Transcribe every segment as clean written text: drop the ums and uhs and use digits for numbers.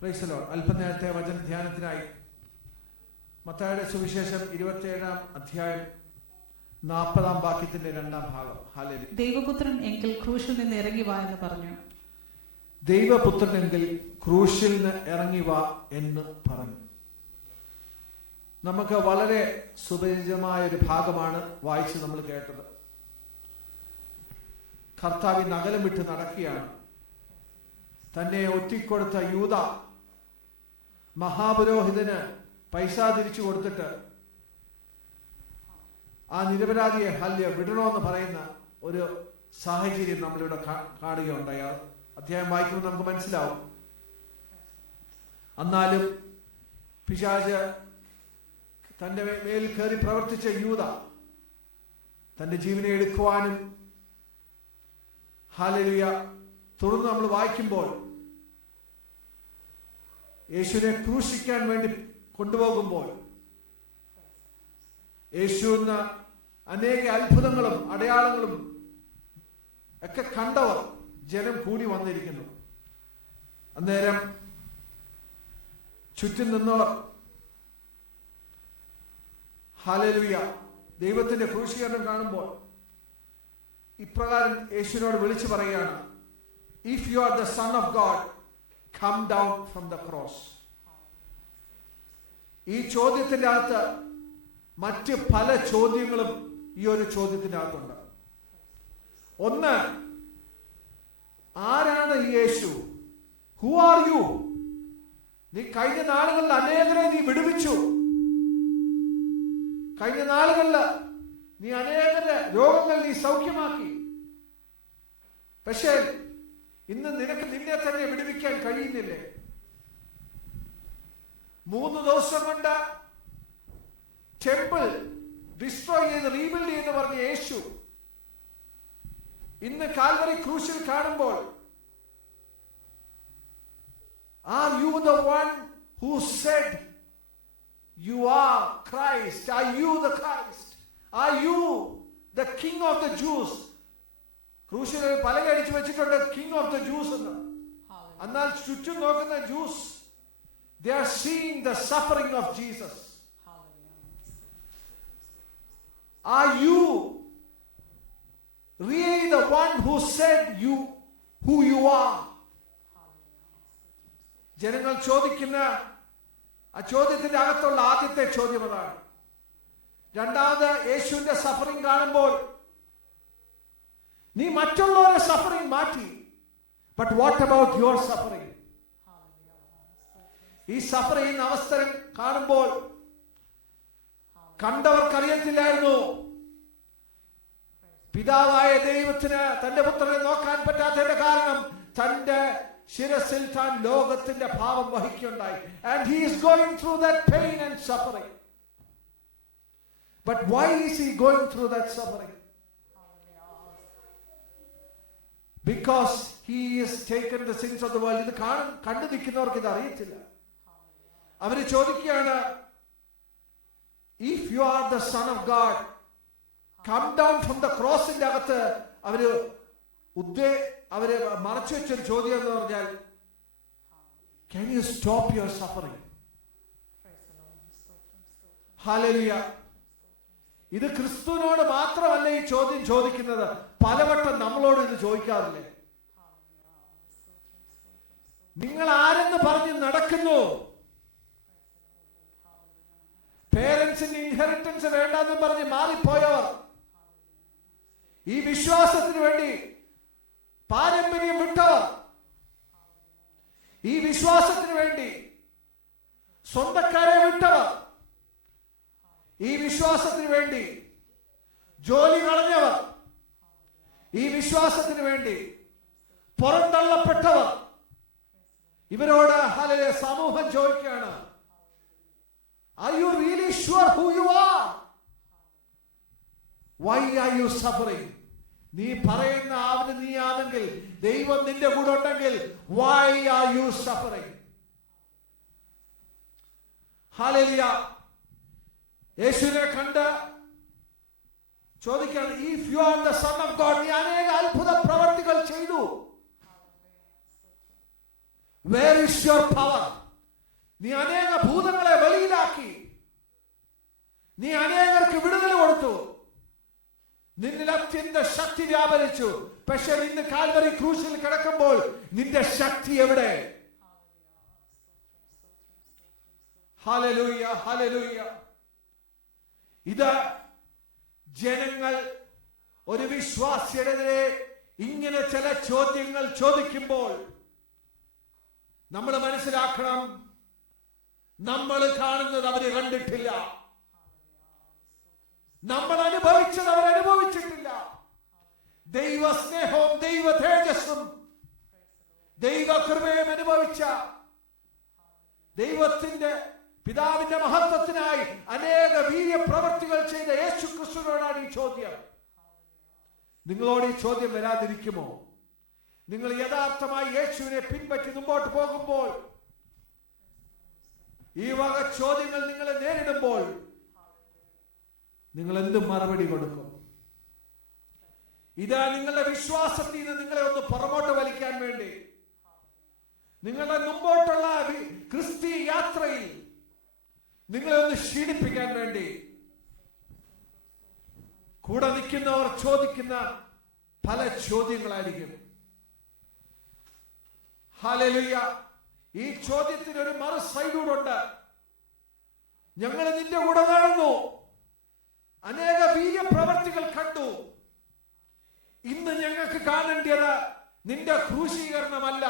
Price the Lord. അല്പനേരത്തെ വചന ധ്യാനത്തിനായി മത്തായിയുടെ സുവിശേഷം 27-ാം അധ്യായം 40-ാം വാക്യത്തിന്റെ 2-ാം ഭാഗം. ഹല്ലേലൂയ. ദൈവപുത്രൻ എങ്കിൽ ക്രൂശിൽ നിന്ന് ഇറങ്ങി വാ എന്ന് പറഞ്ഞു. ദൈവപുത്രനെങ്കിൽ ക്രൂശിൽ നിന്ന് ഇറങ്ങി വാ എന്ന് പറഞ്ഞു. നമുക്ക് വളരെ സുപരിചിതമായ ഒരു ഭാഗമാണ് വായിച്ച് നമ്മൾ കേട്ടത്. കർത്താവ് നഗരം വിട്ട് നടക്കുകയാണ്. തന്നെ ഒറ്റിക്കൊടുത്ത യൂദ മഹാപുരോഹിതന് പൈസ തിരിച്ചു കൊടുത്തിട്ട് ആ നിരപരാധിയെ വിടണമെന്ന് പറയുന്ന ഒരു സാഹചര്യം നമ്മളിവിടെ കാണുകയുണ്ടായി. അധ്യായം വായിക്കുമ്പോൾ നമുക്ക് മനസ്സിലാവും. എന്നാലും പിശാച് തന്റെ മേൽ കയറി പ്രവർത്തിച്ച യൂദ തന്റെ ജീവനെ എടുക്കുവാനും ഹല്ലേലൂയ തുടർന്ന് നമ്മൾ വായിക്കുമ്പോൾ യേശുവിനെ ക്രൂശിക്കാൻ വേണ്ടി കൊണ്ടുപോകുമ്പോൾ യേശുവിന് അനേക അത്ഭുതങ്ങളും അടയാളങ്ങളും ഒക്കെ കണ്ടവർ ജനം കൂടി വന്നിരിക്കുന്നു. അന്നേരം ചുറ്റും നിന്നവർ ഹല്ലേലൂയ ദൈവത്തിന്റെ ക്രൂശീകരണം കാണുമ്പോൾ ഇപ്രകാരം യേശുവിനോട് വിളിച്ചു പറയുകയാണ്, if you are the son of God come down from the cross. ഈ ചോദ്യത്തിന്റെ അകത്ത് മറ്റ് പല ചോദ്യങ്ങളും ഈ ഒരു ചോദ്യത്തിന്റെ അകത്തുണ്ട്. ഒന്ന്, ആരാണ് ഈ യേശു? Who are you? നീ കഴിഞ്ഞ നാളുകളിൽ അനേകരെ നീ വിടുവിച്ചു. കഴിഞ്ഞ നാളുകളിൽ നീ അനേകരുടെ രോഗങ്ങൾ നീ സൗഖ്യമാക്കി. പക്ഷേ ഇന്ന് നിനക്ക് നിന്നെ തന്നെ വിടുവിക്കാൻ കഴിയുന്നില്ലേ? 3 ദിവസം കൊണ്ട് ടെമ്പിൾ ഡിസ്ട്രോയ് ചെയ്ത് റീബിൽഡ് ചെയ്ത് പറഞ്ഞ യേശു ഇന്ന് കാൽവറി ക്രൂശിൽ കാണുമ്പോൾ, are you the one who Z you are Christ? Are you the Christ? Are you the King of the Jews? ക്രൂശിൽ പലക അടിച്ചു വെച്ചിട്ടുണ്ട് കിങ് ഓഫ് ദ ജൂസ് എന്ന്. എന്നാൽ ചുറ്റും നോക്കുന്ന juice they are seeing the suffering of Jesus. Are you really the one who said you who you are? ജനങ്ങൾ ചോദിക്കുന്ന ആ ചോദ്യത്തിന്റെ അകത്തുള്ള ആദ്യത്തെ ചോദ്യം അതാണ്. രണ്ടാമത്, യേശുവിന്റെ സഫറിംഗ് കാണുമ്പോൾ നീ മറ്റുള്ളവരുടെ സഫറിംഗ് മാറ്റി. But what about your suffering? ഈ സഫർ ചെയ്യുന്ന അവസരം കാണുമ്പോൾ കണ്ടവർക്കറിയത്തില്ലായിരുന്നു പിതാവായ ദൈവത്തിന് തന്റെ പുത്രനെ നോക്കാൻ പറ്റാത്തതിന്റെ കാരണം തന്റെ ശിരസിൽ താൻ ലോകത്തിന്റെ ഭാവം വഹിക്കുകയുണ്ടായി. And he is going through that pain and suffering. But why is he going through that suffering? Because he has taken the sins of the world. ഇത് കണ്ടു നിൽക്കുന്നവർക്ക് ഇത് അറിയത്തില്ല. അവര് ചോദിക്കുകയാണ്, if you are the son of God come down from the cross. ന്റെ അകത്ത് അവര് മറച്ചു വെച്ചൊരു ചോദ്യം എന്ന് പറഞ്ഞാൽ, can you stop your suffering? Hallelujah. ഇത് ക്രിസ്തുവിനോട് മാത്രമല്ല ഈ ചോദ്യം ചോദിക്കുന്നത്, പലവട്ടം നമ്മളോട് ഇത് ചോദിക്കാറില്ലേ? നിങ്ങൾ ആരെന്ന് പറഞ്ഞ് നടക്കുന്നു? പേരൻസിന് ഇൻഹെറിറ്റൻസ് വേണ്ടെന്ന് പറഞ്ഞ് മാറിപ്പോയവർ, ഈ വിശ്വാസത്തിന് വേണ്ടി പാരമ്പര്യം വിട്ടവർ, ഈ വിശ്വാസത്തിന് വേണ്ടി സ്വന്തക്കാരെ വിട്ടവർ, ഈ വിശ്വാസത്തിന് വേണ്ടി ജോലി കളഞ്ഞവർ, ഈ വിശ്വാസത്തിന് വേണ്ടി പുറന്തള്ളപ്പെട്ടവർ, ഇവരോട് ഹല്ലേലൂയ സമൂഹം ചോദിക്കുകയാണ്, are you really sure who you are? Why are you suffering? നീ പറയുന്ന ആവന് നീ ആണെങ്കിൽ, ദൈവം നിന്റെ കൂടെ ഉണ്ടെങ്കിൽ, why are you suffering? Hallelujah. യേശുവിനെ കണ്ട് ചോദിക്കുകയാണ്, if you are the son of God, നീ അനേക അത്ഭുത പ്രവർത്തികൾ ചെയ്തു. Where is your power? നീ അനേക ഭൂതങ്ങളെ വെളിയിലാക്കി. നീ അനേകർക്ക് വിടുതൽ കൊടുത്തു. നിന്നിൽ അത്യന്ത ശക്തി വ്യാപരിച്ചു. പക്ഷെ ഇന്ന് കാൽവരി ക്രൂശിൽ കിടക്കുമ്പോൾ നിന്റെ ശക്തി എവിടെ? Hallelujah, hallelujah. ഇത് ജനങ്ങൾ ഒരു വിശ്വാസിയുടെ ഇങ്ങനെ ചില ചോദ്യങ്ങൾ ചോദിക്കുമ്പോൾ നമ്മൾ മനസ്സിലാക്കണം, നമ്മൾ കാണുന്നത് അവര് കണ്ടിട്ടില്ല. നമ്മൾ അനുഭവിച്ചത് അവരനുഭവിച്ചിട്ടില്ല. ദൈവ സ്നേഹവും ദൈവ തേജസ്സും ദൈവ കൃപയും അനുഭവിച്ച ദൈവത്തിന്റെ പിതാവിന്റെ മഹത്വത്തിനായി അനേക വീര്യപ്രവർത്തികൾ ചെയ്ത യേശു ക്രിസ്തുവിനോടാണ് ഈ ചോദ്യം. നിങ്ങളോട് ഈ ചോദ്യം വരാതിരിക്കുമോ? നിങ്ങൾ യഥാർത്ഥമായി യേശുവിനെ പിൻപറ്റി മുമ്പോട്ട് പോകുമ്പോൾ ഈ വക ചോദ്യങ്ങൾ നിങ്ങളെ നേരിടുമ്പോൾ നിങ്ങൾ എന്ത് മറുപടി കൊടുക്കും? ഇതാ നിങ്ങളുടെ വിശ്വാസത്തിൽ നിന്ന് നിങ്ങളെ ഒന്ന് പുറമോട്ട് വലിക്കാൻ വേണ്ടി, നിങ്ങളുടെ മുമ്പോട്ടുള്ള ക്രിസ്തീയ യാത്രയിൽ നിങ്ങളെ ഒന്ന് ക്ഷീണിപ്പിക്കാൻ വേണ്ടി കൂടെ നിൽക്കുന്നവർ ചോദിക്കുന്ന പല ചോദ്യങ്ങളായിരിക്കും. ഹല്ലേലൂയ. ഈ ചോദ്യത്തിന് ഒരു മറു സൈഡൂടുണ്ട്. ഞങ്ങൾ നിന്റെ കൂടെ നടന്നു, അനേക വീര്യപ്രവർത്തികൾ കണ്ടു. ഇന്ന് ഞങ്ങൾക്ക് കാണേണ്ടത് നിന്റെ ക്രൂശീകരണമല്ല,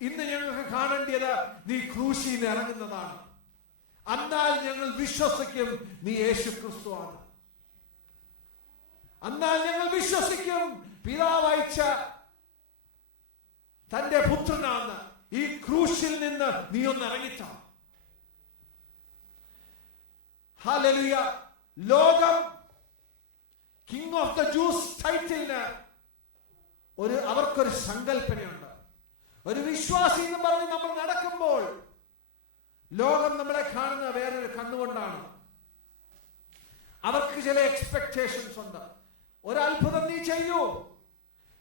ഇന്ന് ഞങ്ങൾക്ക് കാണേണ്ടത് നീ ക്രൂശിൽ നിന്ന് ഇറങ്ങുന്നതാണ്. എന്നാൽ ഞങ്ങൾ വിശ്വസിക്കും നീ യേശു ക്രിസ്തുവാണ്. എന്നാൽ ഞങ്ങൾ വിശ്വസിക്കും പിതാവ് അയച്ച തന്റെ പുത്രനാണ്. ഈ ക്രൂശിൽ നിന്ന് നീ ഒന്ന് ഇറങ്ങിത്ത. ഹല്ലേലൂയ. ലോകം കിങ് ഓഫ് ദ ജൂസ് ടൈറ്റിലിന് അവർക്കൊരു സങ്കല്പനയുണ്ട്. ഒരു വിശ്വാസി എന്ന് പറഞ്ഞ് നമ്മൾ നടക്കുമ്പോൾ ലോകം നമ്മളെ കാണുന്ന വേറൊരു കണ്ണുകൊണ്ടാണ്. അവർക്ക് ചില എക്സ്പെക്ടേഷൻസ് ഉണ്ട്. ഒരത്ഭുതം നീ ചെയ്യൂ,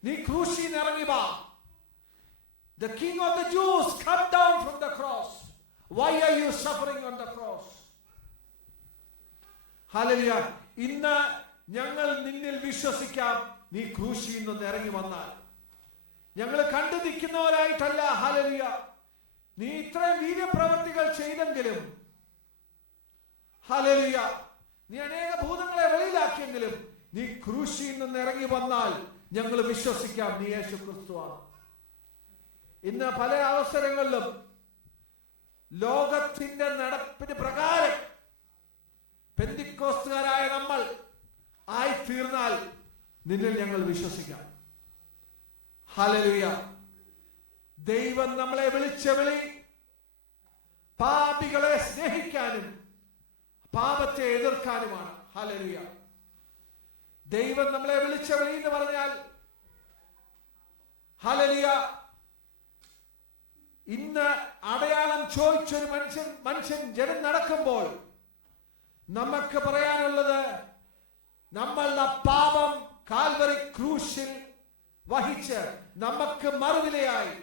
നീ ക്രൂശിൽ നിന്ന് ഇറങ്ങി വാ. The king of the Jews, come down from the cross. Why are you suffering on the cross? Hallelujah. ഇന്ന് ഞങ്ങൾ നിന്നിൽ വിശ്വസിക്കാം, നീ ക്രൂശിൽ നിന്ന് ഇറങ്ങി വന്നാൽ. ഞങ്ങൾ കണ്ടു നിൽക്കുന്നവരായിട്ടല്ല. ഹല്ലേലൂയ. നീ ഇത്രയും വീര്യപ്രവർത്തികൾ ചെയ്തെങ്കിലും, ഹല്ലേലൂയ, നീ അനേക ഭൂതങ്ങളെ വെളിയിലാക്കിയെങ്കിലും നീ ക്രൂശിൽ നിന്ന് ഇറങ്ങി വന്നാൽ ഞങ്ങൾ വിശ്വസിക്കാം നീ യേശു ക്രിസ്തുവാണ്. ഇന്ന് പല അവസരങ്ങളിലും ലോകത്തിന്റെ നടപ്പിന് പ്രകാരം പെന്തിക്കോസ്തുകാരായ നമ്മൾ ആയി തീർന്നാൽ നിന്നിൽ ഞങ്ങൾ വിശ്വസിക്കാം. ഹല്ലേലൂയ. ദൈവം നമ്മളെ വിളിച്ച വിളി പാപികളെ സ്നേഹിക്കാനും പാപത്തെ എതിർക്കാനുമാണ്. ഹല്ലേലൂയ. ദൈവം നമ്മളെ വിളിച്ച വിളി എന്ന് പറഞ്ഞാൽ, ഹല്ലേലൂയ, ഇന്ന് അടയാളം ചോദിച്ചൊരു മനുഷ്യൻ ജനം നടക്കുമ്പോൾ നമുക്ക് പറയാനുള്ളത്, നമ്മളുടെ പാപം കാൽവരി ക്രൂശിൽ വഹിച്ച് നമുക്ക് മറുവിലയായി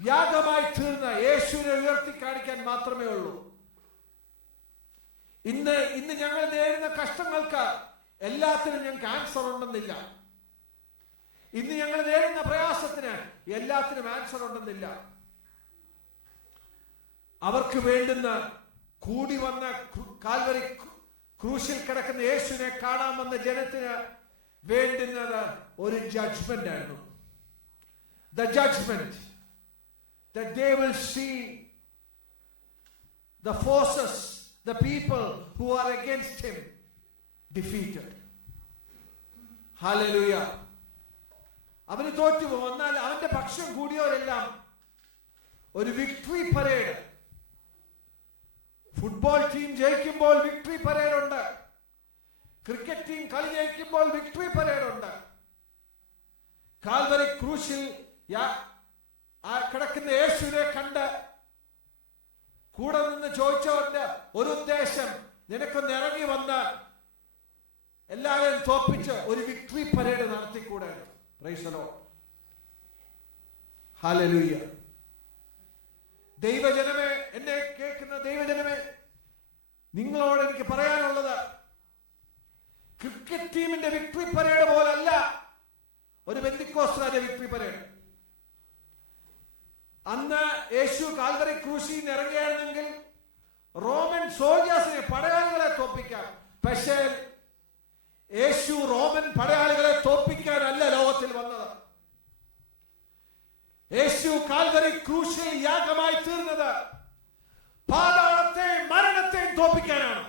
യാഗമായി തീർന്ന യേശുവിനെ ഉയർത്തി കാണിക്കാൻ മാത്രമേ ഉള്ളൂ. ഇന്ന് ഞങ്ങൾ നേരിടുന്ന കഷ്ടങ്ങൾക്ക് എല്ലാത്തിനും ഞങ്ങൾക്ക് ആൻസർ ഉണ്ടെന്നില്ല. ഇന്ന് ഞങ്ങൾ നേരിടുന്ന പ്രയാസത്തിന് എല്ലാത്തിനും ആൻസർ ഉണ്ടെന്നില്ല. അവർക്ക് വേണ്ടുന്ന കൂടി വന്ന കാൽവരി ക്രൂശിൽ കിടക്കുന്ന യേശുവിനെ കാണാമെന്ന ജനത്തിന് വേണ്ടുന്നത് ഒരു ജഡ്ജ്മെന്റ് ആയിരുന്നു. The judgment that they will see the forces, the people who are against him defeated. Hallelujah. അവന് തോറ്റു പോകും. എന്നാൽ അവന്റെ പക്ഷം കൂടിയവരെല്ലാം ഒരു വിക്ടറി പരേഡ്. ഫുട്ബോൾ ടീം ജയിക്കുമ്പോൾ വിക്ടറി പരേഡ് ഉണ്ട്. ക്രിക്കറ്റ് ടീം കളി ജയിക്കുമ്പോൾ വിക്ടറി പരേഡ് ഉണ്ട്. കാൽവരി ക്രൂശിൽ കിടക്കുന്ന യേശുവിനെ കണ്ട് കൂടെ നിന്ന് ചോദിച്ചവന്റെ ഒരു ഉദ്ദേശം, നിനക്കൊന്ന് ഇറങ്ങി വന്ന് എല്ലാവരെയും തോപ്പിച്ച് ഒരു വിക്ടറി പരേഡ് നടത്തിക്കൂടെ. Praise the Lord. ഹല്ലേലൂയ. ദൈവജനമേ, എന്നെ കേൾക്കുന്ന ദൈവജനമേ, നിങ്ങളോട് എനിക്ക് പറയാനുള്ളത്, ക്രിക്കറ്റ് ടീമിന്റെ വിക്ടറി പരേഡ് പോലല്ല ഒരു പെന്തിക്കോസ്തുകാരുടെ വിക്ടറി പരേഡ്. അന്ന് യേശു കാൽവരി ക്രൂശിൽ നിന്ന് ഇറങ്ങിയായിരുന്നെങ്കിൽ റോമൻ സോൾജേഴ്സിനെ, പടയാളികളെ തോൽപ്പിക്കാം. പക്ഷേ യേശു റോമൻ പടയാളികളെ തോൽപ്പിക്കാനല്ല ലോകത്തിൽ വന്നത്. യേശു കാൽവരി ക്രൂശിൽ യാഗമായി തീർന്നത് പാതാളത്തെയും മരണത്തെയും തോൽപ്പിക്കാനാണ്.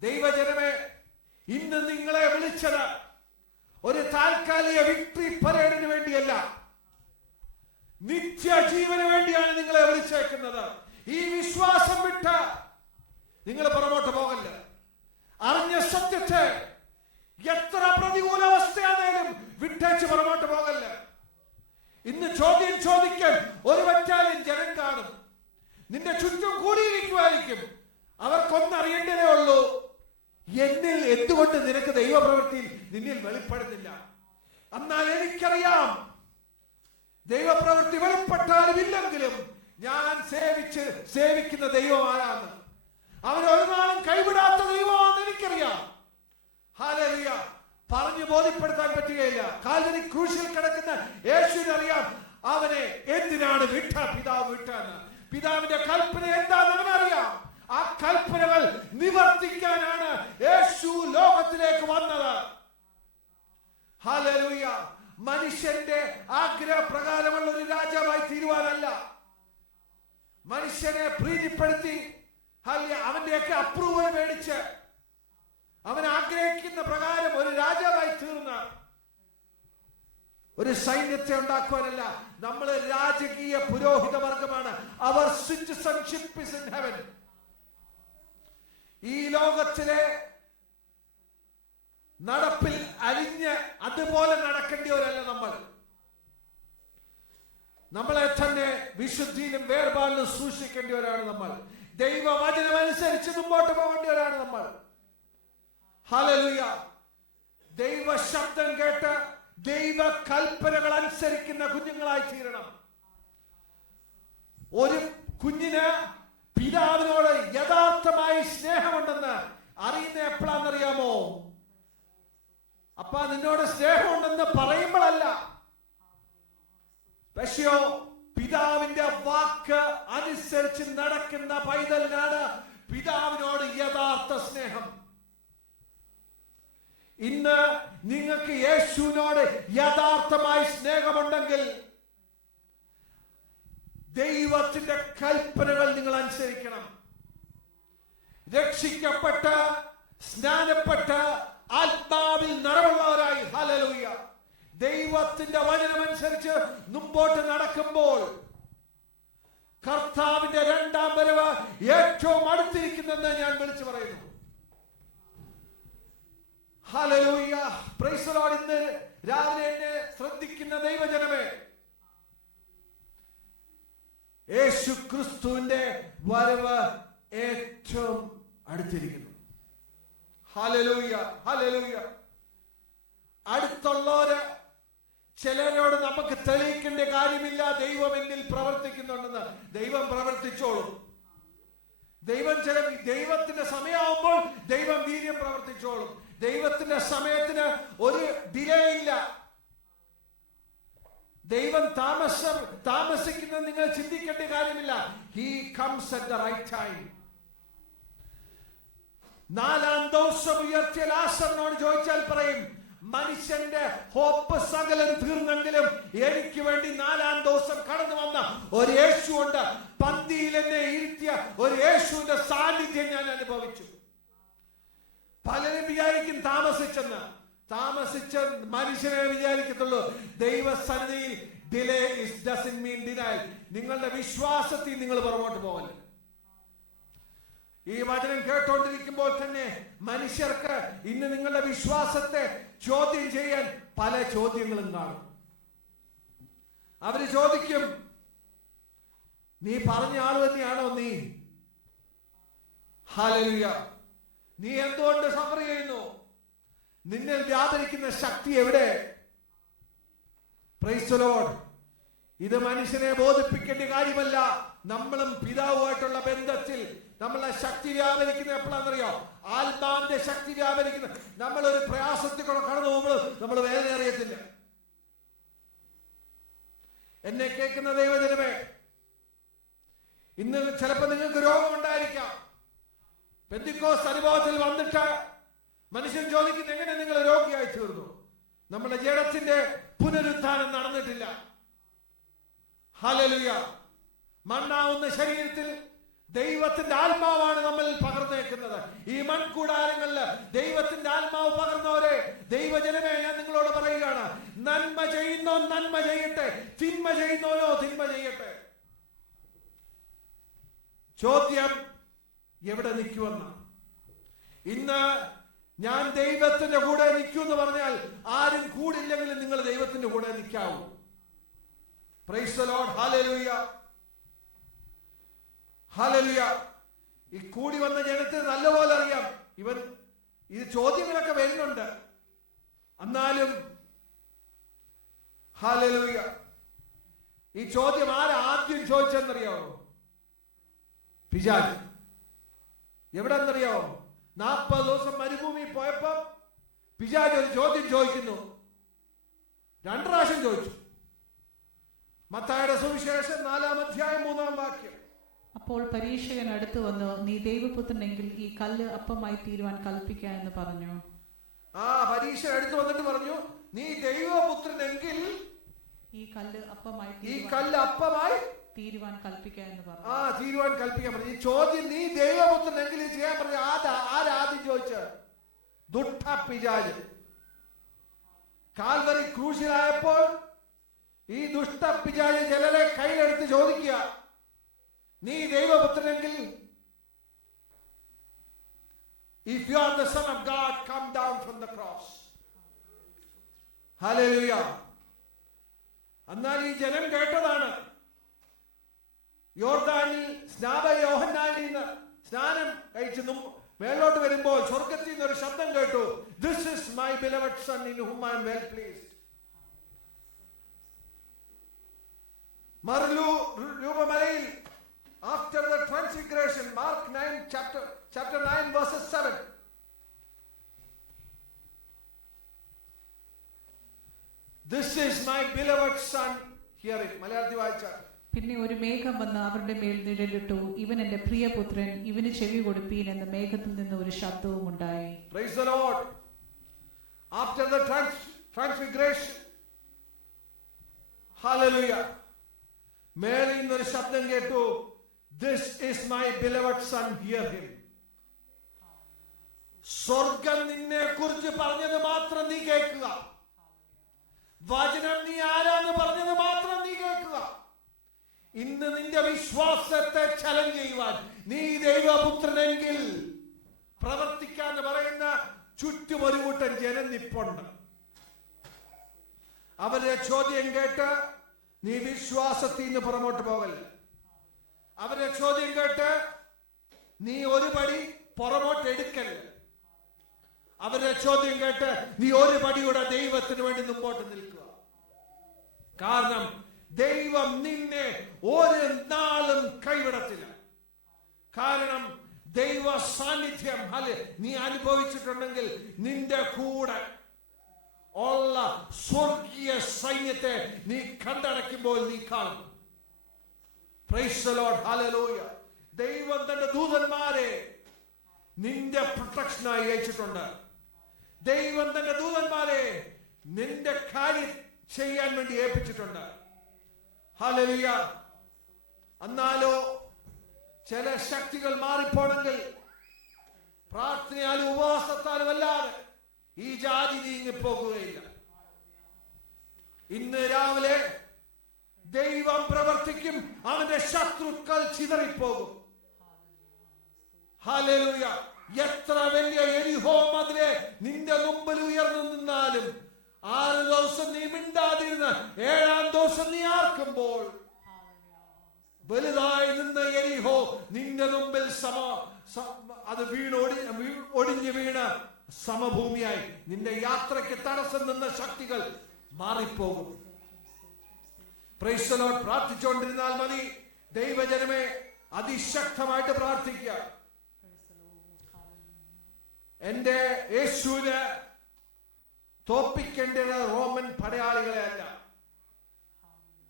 ദൈവജനമേ, ഇന്ന് നിങ്ങളെ വിളിച്ചത് ഒരു താൽക്കാലിക വിക്ടറി പരേഡിന് വേണ്ടിയല്ല, നിത്യജീവന് വേണ്ടിയാണ് നിങ്ങളെ വിളിച്ചേക്കുന്നത്. ഈ വിശ്വാസം വിട്ട് നിങ്ങൾ പുറമോട്ട് പോകല്ല. അറിഞ്ഞ സത്യത്തെ എത്ര പ്രതികൂല അവസ്ഥയാണേലും വിട്ടേച്ച് പുറമോട്ട് പോകല്ല. ഇന്ന് ചോദ്യം ചോദിക്കാൻ ഒരു വറ്റാലും ജനം കാണും, നിന്റെ ചുറ്റും കൂടിയിരിക്കുമായിരിക്കും. അവർക്കൊന്നറിയേണ്ടതേ ഉള്ളൂ, എന്നിൽ എന്തുകൊണ്ട് നിനക്ക് ദൈവപ്രവൃത്തിയിൽ നിന്നിൽ വെളിപ്പെടുന്നില്ല. എന്നാൽ എനിക്കറിയാം, ദൈവപ്രവൃത്തി വെളിപ്പെട്ടാലും ഇല്ലെങ്കിലും ഞാൻ സേവിക്കുന്ന ദൈവം ആരാണ്. അവൻ ഒരു നാളും കൈവിടാത്ത ദൈവമാണെന്ന് എനിക്കറിയാം. ഹല്ലേലൂയ. പറഞ്ഞു ബോധ്യപ്പെടുത്താൻ പറ്റുകയില്ല. കാൽവരി ക്രൂശിൽ കിടക്കുന്ന യേശുവിനെ അറിയാം, അവനെ എന്തിനാണ് പിതാവ് വിട്ടെന്ന്. പിതാവിന്റെ കൽപ്പന എന്താണെന്ന് അവനറിയാം. ആ കൽപ്പനകൾ നിവർത്തിക്കാനാണ് യേശു ലോകത്തിലേക്ക് വന്നത്. ഹല്ലേലൂയ. മനുഷ്യന്റെ ആഗ്രഹപ്രകാരമുള്ള ഒരു രാജാവായി തീരുവാനല്ല, മനുഷ്യനെ പ്രീതിപ്പെടുത്തി അവന്റെയൊക്കെ അപ്രൂവൽ മേടിച്ച് അവൻ ആഗ്രഹിക്കുന്ന പ്രകാരം ഒരു രാജാവായി തീർന്ന ഒരു സൈന്യത്തെ ഉണ്ടാക്കുവാനല്ല. നമ്മൾ രാജകീയ പുരോഹിത വർഗമാണ്. അവർ സിറ്റിസൺഷിപ്പ് ഇസ് ഇൻ ഹെവൻ. ഈ ലോകത്തിലെ നടപ്പിൽ അലിഞ്ഞ് അതുപോലെ നടക്കേണ്ടിയവരല്ല നമ്മൾ. നമ്മളെ തന്നെ വിശുദ്ധിയിലും വേർപാടിലും സൂക്ഷിക്കേണ്ടവരാണ് നമ്മൾ. ദൈവവചനം അനുസരിച്ച് മുമ്പോട്ട് പോകേണ്ടവരാണ് നമ്മൾ. ഹല്ലേലൂയ. ദൈവ ശബ്ദം കേട്ട് ദൈവ കൽപ്പനകൾ അനുസരിക്കുന്ന കുഞ്ഞുങ്ങളായി തീരണം. ഒരു കുഞ്ഞിന് പിതാവിനോട് യഥാർത്ഥമായി സ്നേഹമുണ്ടെന്ന് അറിയുന്ന എപ്പോഴാണെന്നറിയാമോ? അപ്പ നിന്നോട് സ്നേഹമുണ്ടെന്ന് പറയുമ്പോഴല്ല, പക്ഷെയോ പിതാവിന്റെ വാക്ക് അനുസരിച്ച് നടക്കുന്ന പൈതലിനാണ് പിതാവിനോട് യഥാർത്ഥ സ്നേഹം. ഇന്ന് നിങ്ങൾക്ക് യേശുവിനോട് യഥാർത്ഥമായി സ്നേഹമുണ്ടെങ്കിൽ ദൈവത്തിന്റെ കൽപ്പനകൾ നിങ്ങൾ അനുസരിക്കണം. രക്ഷിക്കപ്പെട്ട് സ്നാനപ്പെട്ട് ആത്മാവിൽ നിറവുള്ളവരായി ഹല്ലേലൂയ ദൈവത്തിന്റെ വചനമനുസരിച്ച് മുമ്പോട്ട് നടക്കുമ്പോൾ കർത്താവിന്റെ രണ്ടാം വരവ് ഏറ്റവും അടുത്തിരിക്കുന്നെന്ന് ഞാൻ വിളിച്ചു പറയുന്നു. ഹല്ലേലൂയ. Price the Lord. ഇന്ന് രാവിലെ എന്നെ ശ്രദ്ധിക്കുന്ന ദൈവജനമേ, യേശു ക്രിസ്തുവിന്റെ വരവ് ഏറ്റവും അടുത്തിരിക്കുന്നു. Hallelujah, hallelujah. അടുത്തുള്ളവര് ചിലരോട് നമുക്ക് തെളിയിക്കേണ്ട കാര്യമില്ല, ദൈവം എന്നിൽ പ്രവർത്തിക്കുന്നുണ്ടെന്ന്. ദൈവം പ്രവർത്തിച്ചോളും. ദൈവത്തിന്റെ സമയമാകുമ്പോൾ ദൈവം വീര്യം പ്രവർത്തിച്ചോളും. ദൈവത്തിന്റെ സമയത്തിന് ഒരു ഡിലേ ഇല്ല. ദൈവം താമസിക്കുന്നത് നിങ്ങൾ ചിന്തിക്കേണ്ട കാര്യമില്ല. He comes at the right time. നാലാം ദിവസം ഉയർത്തിയ ലാസറിനോട് ചോദിച്ചാൽ പറയും, മനുഷ്യന്റെ ഹോപ്പ് സകലം തീർന്നെങ്കിലും എനിക്ക് വേണ്ടി നാലാം ദിവസം കടന്നു വന്ന ഒരു യേശു ഉണ്ട്. പന്തിയിൽ എന്നെ ഇരുത്തിയ ഒരു യേശുവിന്റെ സാന്നിധ്യം ഞാൻ അനുഭവിച്ചു. പലരും വിചാരിക്കും താമസിച്ച മനുഷ്യനെ വിചാരിക്കത്തുള്ളൂ. ദൈവസന്നിധിയിൽ ഡിലേ ഡസന്റ് മീൻ ഡിനൈൽ. നിങ്ങളുടെ വിശ്വാസത്തിൽ നിങ്ങൾ പുറകോട്ട് പോകല്ലേ. ഈ വചനം കേട്ടോണ്ടിരിക്കുമ്പോൾ തന്നെ മനുഷ്യർക്ക് ഇന്ന് നിങ്ങളുടെ വിശ്വാസത്തെ ചോദ്യം ചെയ്യാൻ പല ചോദ്യങ്ങളും കാണും. അവര് ചോദിക്കും, നീ പറഞ്ഞ ആൾ തന്നെയാണോ നീ? ഹല്ലേലൂയ. നീ എന്തുകൊണ്ട് സഫർ ചെയ്യുന്നു? നിന്നിൽ വ്യാപരിക്കുന്ന ശക്തി എവിടെ? Price the Lord. ഇത് മനുഷ്യനെ ബോധിപ്പിക്കേണ്ട കാര്യമല്ല. നമ്മളും പിതാവുമായിട്ടുള്ള ബന്ധത്തിൽ നമ്മളെ ശക്തി വ്യാപരിക്കുന്ന എപ്പോഴാണെന്നറിയോ? ആത്മാവിന്റെ ശക്തി വ്യാപരിക്കുന്ന. നമ്മളൊരു പ്രയാസത്തിൽ കൂടെ കടന്നു പോകുമ്പോൾ നമ്മൾ വേദന അറിയത്തില്ല. എന്നെ കേൾക്കുന്ന ദൈവജനമേ, ഇന്ന് ചിലപ്പോൾ നിങ്ങൾക്ക് രോഗമുണ്ടായിരിക്കാം. പെന്തിക്കോസ്ത് അനുഭവത്തിൽ വന്നിട്ട് മനുഷ്യൻ ചോദിക്കുന്ന എങ്ങനെ നിങ്ങൾ രോഗിയായി തീർന്നു? നമ്മുടെ ജഡത്തിന്റെ പുനരുത്ഥാനം നടന്നിട്ടില്ല. ഹല്ലേലൂയ. മണ്ണാവുന്ന ശരീരത്തിൽ ദൈവത്തിന്റെ ആത്മാവാണ് നമ്മിൽ പകർന്നേക്കുന്നത്. ഈ മൺകൂടാരങ്ങളിൽ ദൈവത്തിന്റെ ആത്മാവ് പകർന്നവരെ ദൈവജനമേ, ഞാൻ നിങ്ങളോട് പറയുകയാണ്, നന്മ ചെയ്യുന്നോ നന്മ ചെയ്യട്ടെ, തിന്മ ചെയ്യുന്നവനോ തിന്മ ചെയ്യട്ടെ. ചോദ്യം എവിടെ നിൽക്കുമെന്ന. ഇന്ന് ഞാൻ ദൈവത്തിന്റെ കൂടെ നിൽക്കൂ എന്ന് പറഞ്ഞാൽ ആരും കൂടില്ലെങ്കിലും നിങ്ങൾ ദൈവത്തിന്റെ കൂടെ നിൽക്കാവൂ. Praise the Lord. Hallelujah, hallelujah. ഈ കൂടി വന്ന ജനത്തിന് നല്ലപോലെ അറിയാം ഇത് ചോദ്യങ്ങളൊക്കെ വരുന്നുണ്ട്. എന്നാലും ഹല്ലേലൂയ, ഈ ചോദ്യം ആദ്യം ചോദിച്ചെന്നറിയാവോ? പിശാച്. എവിടെന്നറിയാവോ? 40 ദിവസം മരുഭൂമി പോയപ്പോ പിശാച് ഒരു ചോദ്യം ചോദിക്കുന്നു. 2 പ്രാവശ്യം ചോദിച്ചു. മത്തായിയുടെ സുവിശേഷം 4-ാം അധ്യായം 3-ാം വാക്യം. അപ്പോൾ പരീക്ഷകൻ അടുത്തു വന്നു, നീ ദൈവപുത്രനെങ്കിൽ ഈ കല്ല് അപ്പമായി തീരുവാൻ കൽപ്പിക്ക എന്ന് പറഞ്ഞു. പരീക്ഷ അടുത്ത് വന്നിട്ട് പറഞ്ഞു, നീ ദൈവപുത്രനെങ്കിൽ ഈ കല്ല് അപ്പമായി തീരുവാൻ കൽപ്പിക്ക എന്ന് പറഞ്ഞു. തീരുവാൻ കൽപ്പിക്കാൻ പറഞ്ഞു. ഈ ചോദ്യം നീ ദൈവപുത്രനെങ്കിൽ ചെയ്യാൻ പറഞ്ഞു. ആരാദ്യം ചോദിച്ചത്? ദുഷ്ട പിശാച്. കാൽവരി ക്രൂശിലായപ്പോൾ ഈ ദുഷ്ട പിശാച് ചിലരെ കയ്യിലെടുത്ത് ചോദിക്കുക, നീ ദൈവപുത്രനെങ്കിൽ, if you are the son of God, come down from the cross. Hallelujah. എന്നാൽ ഈ ജനം കേട്ടതാണ്. യോർദാനിൽ യോഹന്നാനിൽ നിന്ന് സ്നാനം കഴിച്ച് മേലോട്ട് വരുമ്പോൾ സ്വർഗത്തിൽ നിന്ന് ഒരു ശബ്ദം കേട്ടു, this is my beloved son in whom I am well pleased. രൂപമലയിൽ after the transfiguration, Mark 9 chapter 9 verses 7. This is my beloved son. Hear it. മലയാളത്തിൽ വായിച്ചാൽ. പിന്നെ ഒരു മേഘം വന്ന് അവരുടെ മേൽ നിഴലിട്ടു, ഇവൻ എന്റെ പ്രിയപുത്രൻ, ഇവന് ചെവി കൊടുപ്പീൻ എന്ന് മേഘത്തിൽ നിന്ന് ഒരു ശബ്ദവും ഉണ്ടായി. Praise the Lord. After the transfiguration, hallelujah, മേളിൽ നിന്നൊരു ശബ്ദം കേട്ടു, this is my beloved son, hear him. സ്വർഗം നിന്നെ കുറിച്ച് പറഞ്ഞത് മാത്രം നീ കേൾക്കുക. വചനം നീ ആരാന്ന് പറഞ്ഞത് മാത്രം നീ കേൾക്കുക. ഇന്ന് നിന്റെ വിശ്വാസത്തെ ചലഞ്ച് ചെയ്യുവാൻ നീ ദൈവപുത്രനെങ്കിൽ പ്രവർത്തിക്കാന്ന് പറയുന്ന ചുറ്റും ഒരു കൂട്ടം ജനം നിപ്പുണ്ട്. അവരുടെ ചോദ്യം കേട്ട് നീ വിശ്വാസത്തിൽ നിന്ന് പുറമോട്ട് പോകല്ല. അവരുടെ ചോദ്യം കേട്ട് നീ ഒരു പടി പുറമോട്ട് എടുക്കല്ല. അവരുടെ ചോദ്യം കേട്ട് നീ ഒരു പടിയുടെ ദൈവത്തിന് വേണ്ടി മുമ്പോട്ട് നിൽക്കുക. കാരണം ദൈവം നിന്നെ ഒരു നാളും കൈവിടത്തില്ല. കാരണം ദൈവ സാന്നിധ്യം നീ അനുഭവിച്ചിട്ടുണ്ടെങ്കിൽ നിന്റെ കൂടെ ഉള്ള സ്വർഗീയ സൈന്യത്തെ നീ കണ്ടടയ്ക്കുമ്പോൾ നീ കാണും. Price the Lord. ഹല്ലേലൂയ. ദൈവം തന്റെ ദൂതന്മാരെ നിന്റെ പ്രൊട്ടക്ഷനായി അയച്ചിട്ടുണ്ട്. ദൈവം തന്റെ ദൂതന്മാരെ നിന്റെ കാര്യം ചെയ്യാൻ വേണ്ടി ഏൽപ്പിച്ചിട്ടുണ്ട്. ഹല്ലേലൂയ. എന്നാലോ ചില ശക്തികൾ മാറിപ്പോണെങ്കിൽ പ്രാർത്ഥനയാലും ഉപവാസത്താലും അല്ലാതെ ഈ ജാതി നീങ്ങിപ്പോകുകയില്ല. ഇന്ന് രാവിലെ ദൈവം പ്രവർത്തിക്കും, അവന്റെ ശത്രുക്കൾ ചിതറിപ്പോകും. ഹല്ലേലൂയ. എത്ര വലിയ എരിഹോ മതിലെ നിന്റെ മുമ്പിൽ ഉയർന്നു നിന്നാലും 6 ദിവസം നീ മിണ്ടാതിരുന്ന് 7-ാം ദിവസം നീ ആർക്കുമ്പോൾ വലുതായി നിന്ന എരിഹോ നിന്റെ മുമ്പിൽ അത് ഒടിഞ്ഞു വീണ് സമഭൂമിയായി നിന്റെ യാത്രയ്ക്ക് തടസ്സം നിന്ന ശക്തികൾ മാറിപ്പോകും. Price the Lord. പ്രാർത്ഥിച്ചുകൊണ്ടിരുന്നാൽ മതി. ദൈവജനമേ, അതിശക്തമായിട്ട് പ്രാർത്ഥിക്കുക. എന്റെ യേശുവിന് തോപ്പിക്കേണ്ടത് റോമൻ പടയാളികളെ അല്ല.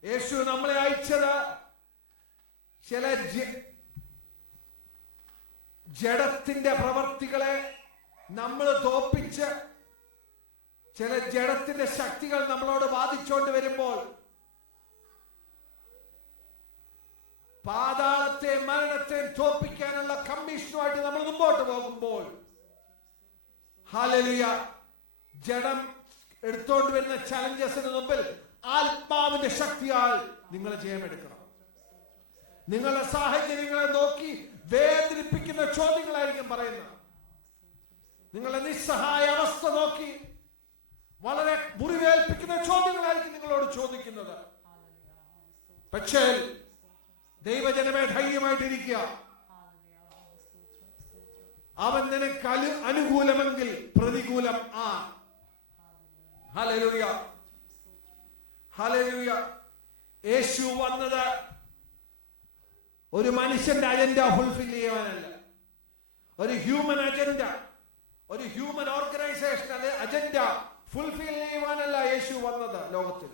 യേശു നമ്മളെ അയച്ചത് ചില ജഡത്തിന്റെ പ്രവർത്തികളെ നമ്മൾ തോപ്പിച്ച്, ചില ജഡത്തിന്റെ ശക്തികൾ നമ്മളോട് ബാധിച്ചുകൊണ്ട് വരുമ്പോൾ, പാതാളത്തെ മരണത്തെ തോപ്പിക്കാനുള്ള കമ്മീഷനുമായിട്ട് നമ്മൾ മുമ്പോട്ട് പോകുമ്പോൾ, ഹല്ലേലൂയ, ജഡം എടുത്തോണ്ട് വരുന്ന ചലഞ്ചസിന് മുമ്പിൽ ആത്മാവിന്റെ ശക്തിയാൽ നിങ്ങൾ ജയമെടുക്കണം. നിങ്ങളുടെ സാഹചര്യങ്ങളെ നോക്കി വേദനിപ്പിക്കുന്ന ചോദ്യങ്ങളായിരിക്കും പറയുന്നത്. നിങ്ങളുടെ നിസ്സഹായ അവസ്ഥ നോക്കി വളരെ മുറിവേൽപ്പിക്കുന്ന ചോദ്യങ്ങളായിരിക്കും നിങ്ങളോട് ചോദിക്കുന്നത്. പക്ഷേ ദൈവജനമേ, ധൈര്യമായിട്ടിരിക്കുക. അവൻ നിനക്ക് അനുകൂലമെങ്കിൽ പ്രതികൂലം ആ. Hallelujah, hallelujah. യേശു വന്നത് ഒരു മനുഷ്യന്റെ അജണ്ട ഫുൾഫിൽ ചെയ്യാനല്ല, ഒരു ഹ്യൂമൻ അജണ്ട, ഒരു ഹ്യൂമൻ ഓർഗനൈസേഷൻ അജണ്ട ഫുൾഫിൽ ചെയ്യുവാനല്ല യേശു വന്നത് ലോകത്തിൽ.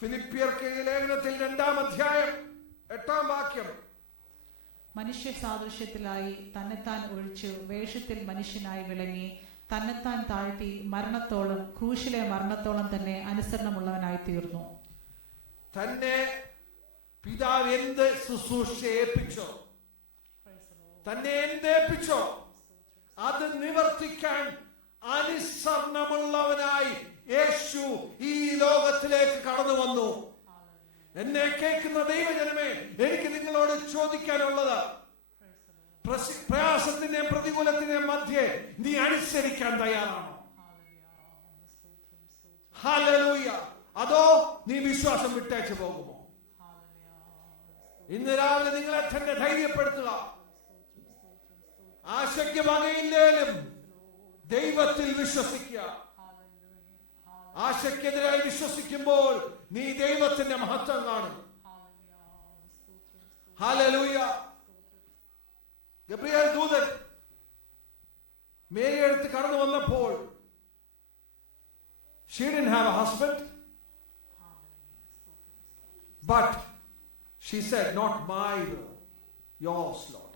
ഫിലിപ്പിയർക്ക് ലേഖനത്തിൽ 2-ാം അധ്യായം 8-ാം വാക്യം, മനുഷ്യ സാദൃശ്യത്തിലായി തന്നെത്താൻ ഒഴിച്ചു വേഷത്തിൽ മനുഷ്യനായി വിളങ്ങി തന്നെത്താൻ താഴ്ത്തി മരണത്തോളം, ക്രൂശിലെ മരണത്തോളം തന്നെ അനുസരണമുള്ളവനായി തീർന്നു. തന്നെ പിതാവ് എന്ത് ശുശ്രൂഷ ഏൽപ്പിച്ചോ, തന്നെ എന്തേൽപ്പിച്ചോ അത് നിവർത്തിക്കാൻ അനുസരണമുള്ളവനായി യേശു ഈ ലോകത്തിലേക്ക് കടന്നു വന്നു. എന്നെ കേൾക്കുന്ന ദൈവജനമേ, എനിക്ക് നിങ്ങളോട് ചോദിക്കാനുള്ളത്, പ്രയാസത്തിന്റെയും പ്രതികൂലത്തിന്റെയും മധ്യേ നീ അനുസരിക്കാൻ തയ്യാറാണോ? ഹല്ലേലൂയ. അതോ നീ വിശ്വാസം വിട്ടേച്ചു പോകുമോ? ഇന്ന് രാവിലെ നിങ്ങളെ തന്നെ ധൈര്യപ്പെടുത്തുക. ആശയ്ക്ക് വകയില്ലേലും ദൈവത്തിൽ വിശ്വസിക്കുക. ആശയ്ക്കെതിരായി വിശ്വസിക്കുമ്പോൾ നീ ദൈവത്തിന്റെ മഹത്വം കാണും. ഹല്ലേലൂയ. ഗബ്രിയേൽ ദൂതൻ മേരി അടുത്ത് കടന്നു വന്നപ്പോൾ, she didn't have a husband, but she said, not my will, yours Lord,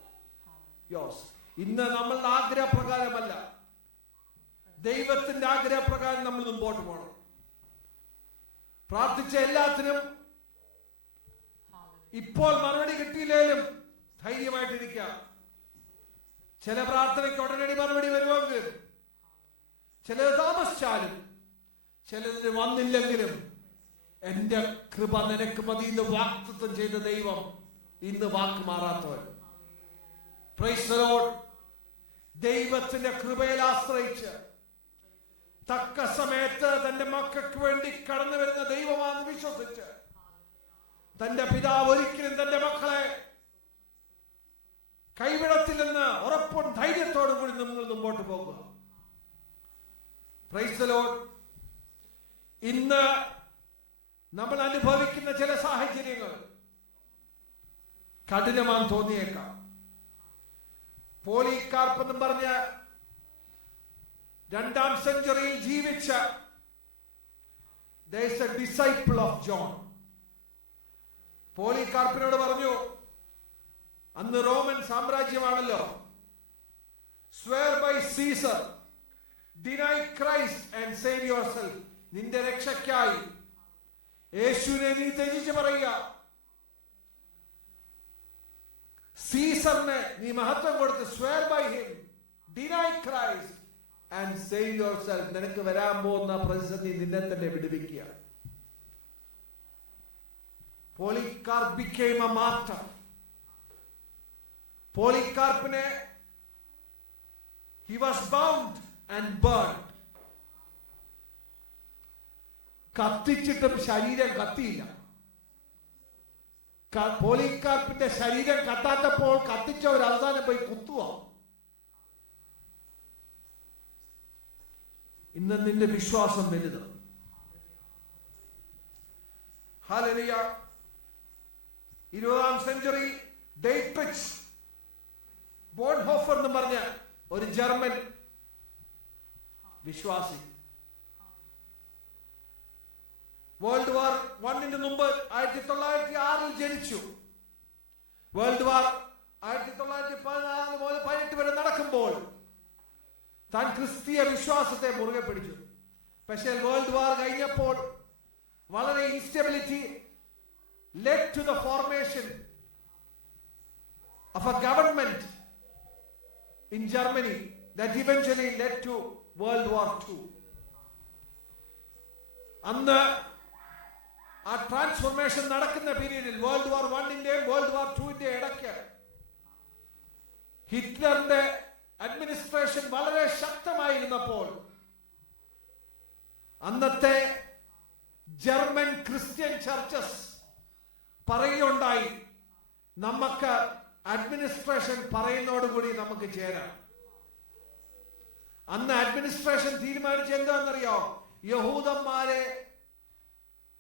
yours. ഇന്ന് നമ്മളുടെ ആഗ്രഹപ്രകാരമല്ല, ദൈവത്തിന്റെ ആഗ്രഹപ്രകാരം നമ്മൾ മുമ്പോട്ട് പോകണം. പ്രാർത്ഥിച്ച എല്ലാത്തിനും ഇപ്പോൾ മറുപടി കിട്ടിയില്ലേലും ധൈര്യമായിട്ടിരിക്കുക. ചില പ്രാർത്ഥനയ്ക്ക് ഉടനടി മറുപടി വരുമെങ്കിലും, ചിലത് താമസിച്ചാലും, ചിലതിന് വന്നില്ലെങ്കിലും, എന്റെ കൃപ നിനക്ക് മതി എന്ന് വാഗ്ദത്തം ചെയ്ത ദൈവം ഇന്ന് വാക്ക് മാറാത്തവൻ. Praise the Lord. ദൈവത്തിന്റെ കൃപയിൽ ആശ്രയിച്ച് തക്ക സമയത്ത് തന്റെ മക്കൾക്ക് വേണ്ടി കടന്നു വരുന്ന ദൈവമാണെന്ന് വിശ്വസിച്ച്, തന്റെ പിതാവ് ഒരിക്കലും തന്റെ മക്കളെ കൈവിടത്തില്ലെന്ന് ഉറപ്പും ധൈര്യത്തോടും കൂടി നമ്മൾ മുമ്പോട്ട് പോകുക. Price the Lord. ഇന്ന് നമ്മൾ അനുഭവിക്കുന്ന ചില സാഹചര്യങ്ങൾ കഠിനമാണെന്ന് തോന്നിയേക്കാം. പോളികാർപ്പ് എന്നും പറഞ്ഞ 2-ാം സെഞ്ചുറിയിൽ ജീവിച്ച there is a disciple of John. പോളികാർപ്പിനോട് പറഞ്ഞു, അന്ന് Roman സാമ്രാജ്യമാണല്ലോ, swear by Caesar, deny Christ and save yourself. നിന്റെ രക്ഷയ്ക്കായി യേശുവിനെ നീ ത്യജിച്ച് പറയുക, സീസറിനെ നീ മഹത്വം കൊടുത്ത് swear by him, deny Christ and save yourself. നിനക്ക് വരാൻ പോകുന്ന പ്രതിസന്ധി നിന്നെ തന്നെ വിടുവിക്കുക. Polycarp became a martyr. പോളികാർപ്പിനെ he was bound and burned. കത്തിച്ചിട്ടും ശരീരം കത്തിയില്ല. പോളികാർപ്പിന്റെ ശരീരം കത്താത്തപ്പോൾ കത്തിച്ച ഒരു അവസാനം പോയി കുത്തുക. ഇന്ന് നിന്റെ വിശ്വാസം വലുത്. Hallelujah. 20th സെഞ്ചുറി ഡെയ്ട്രിച്ച് ബോൺഹോഫർ എന്ന് പറഞ്ഞ ഒരു ജർമ്മൻ വിശ്വാസി വേൾഡ് വാർ 1 മുമ്പ് 1906 ജനിച്ചു. വേൾഡ് വാർ 1914 മുതൽ 18 വരെ നടക്കുമ്പോൾ താൻ ക്രിസ്തീയ വിശ്വാസത്തെ മുറുകെ പിടിച്ചു. പക്ഷേ വേൾഡ് വാർ കഴിഞ്ഞപ്പോൾ വളരെ instability led to the formation of a government in Germany that eventually led to World War II. അന്ന് ആ ട്രാൻസ്ഫോർമേഷൻ നടക്കുന്ന പീരീഡിൽ വേൾഡ് വാർ 1 വേൾഡ് വാർ 2 ഇടയ്ക്ക് ഹിറ്റ്ലറിന്റെ അഡ്മിനിസ്ട്രേഷൻ വളരെ ശക്തമായിരുന്നപ്പോൾ അന്നത്തെ ജർമ്മൻ ക്രിസ്ത്യൻ ചർച്ചസ് പറയുകയുണ്ടായി, നമുക്ക് അഡ്മിനിസ്ട്രേഷൻ പറയുന്നതോടുകൂടി നമുക്ക് ചേരാം. അന്ന് അഡ്മിനിസ്ട്രേഷൻ തീരുമാനിച്ച എന്താണെന്നറിയോ? യഹൂദന്മാരെ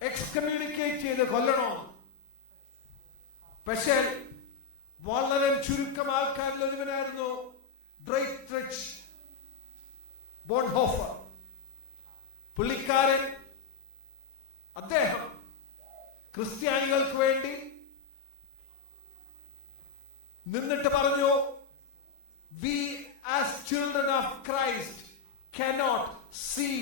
എക്സ്കമ്മ്യൂണിക്കേറ്റ് ചെയ്ത് കൊല്ലണോ. പക്ഷേ വളരെ ചുരുക്കം ആൾക്കാരിൽ ഒരുവനായിരുന്നു ഡെയ്ട്രിച്ച് ബോൺഹോഫർ. പുള്ളിക്കാരൻ അദ്ദേഹം ക്രിസ്ത്യാനികൾക്ക് വേണ്ടി നിന്നിട്ട് പറഞ്ഞു, we as children of Christ cannot see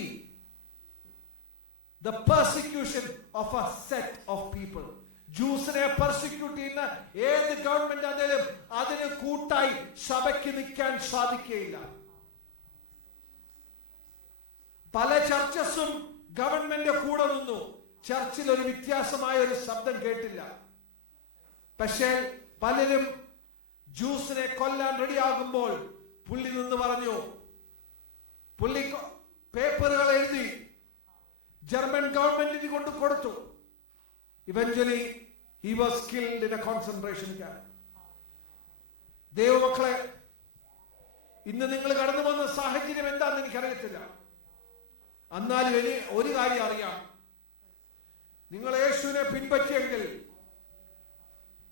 the persecution of a set of people. ജൂസിനെ പെർസിക്യൂട്ട് ചെയ്യുന്ന ഏത് ഗവൺമെന്റ് ആണെങ്കിലും അതിന് കൂട്ടായി സഭയ്ക്ക് നിൽക്കാൻ സാധിക്കുകയില്ല. പല ചർച്ചസും ഗവൺമെന്റ് കൂടെ നിന്നു. ചർച്ചിൽ ഒരു വ്യത്യാസമായ ഒരു ശബ്ദം കേട്ടില്ല. പക്ഷേ പലരും ജൂസിനെ കൊല്ലാൻ റെഡിയാകുമ്പോൾ പുള്ളി നിന്ന് പറഞ്ഞു, പുള്ളി പേപ്പറുകൾ എഴുതി ജർമ്മൻ ഗവൺമെന്റിന് കൊണ്ട് കൊടുത്തു. Eventually he was killed in a concentration camp. ദൈവമക്കളെ, ഇന്ന് നിങ്ങൾ കടന്നു വന്ന സാഹചര്യം എന്താണെന്ന് എനിക്കറിയത്തില്ല. എന്നാലും ഒരു കാര്യം അറിയാം, നിങ്ങൾ യേശുവിനെ പിൻപറ്റിയെങ്കിൽ